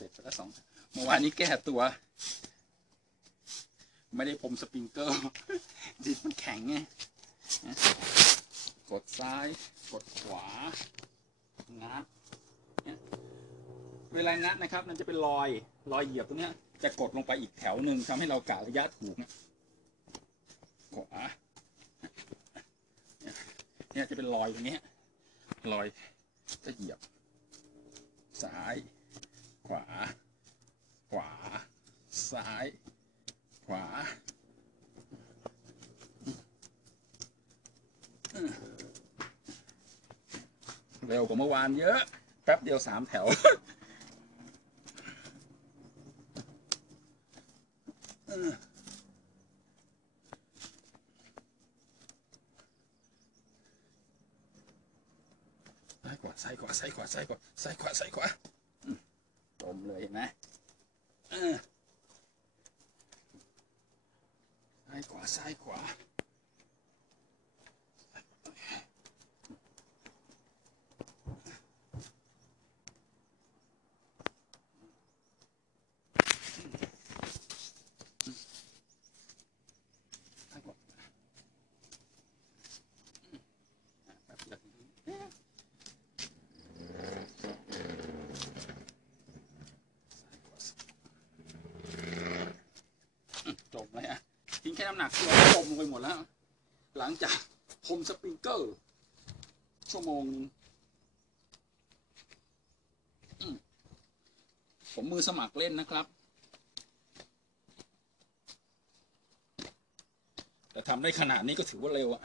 เสร็จไปแล้วสองเมื่อวานนี้แก้ตัว ไม่ได้พรมสปริงเกอร์ดินมันแข็งไงกดซ้าย กดขวางัดเวลางัดนะครับ มันจะเป็นรอยรอยเหยียบตรงเนี้ยจะกดลงไปอีกแถวหนึ่งทำให้เรากะระยะถูกนะขวาเนี่ยจะเป็นรอยตรงนี้รอยจะเหยียบซ้าย ขวา ขวา ซ้าย ข วา เร็วกว่าเมื่อวานเยอะ แป๊บเดียวสามแถว ซ้ายขวาซ้ายขวาซ้ายขวาซ้ายขวาซ้ายขวาซ้ายขวาอืมจมเลยเห็นไหม เออซ้ายขวาซ้ายขวาซ้ายขวาอืมอะแป๊บเดียว จมเลยอะทิ้งแค่น้ำหนักตัวก็จมลงไปหมดแล้ว หลังจากพรมสปริงเกอร์ชั่วโมงผมมือสมัครเล่นนะครับ แต่ทำได้ขนาดนี้ก็ถือว่าเร็วอะ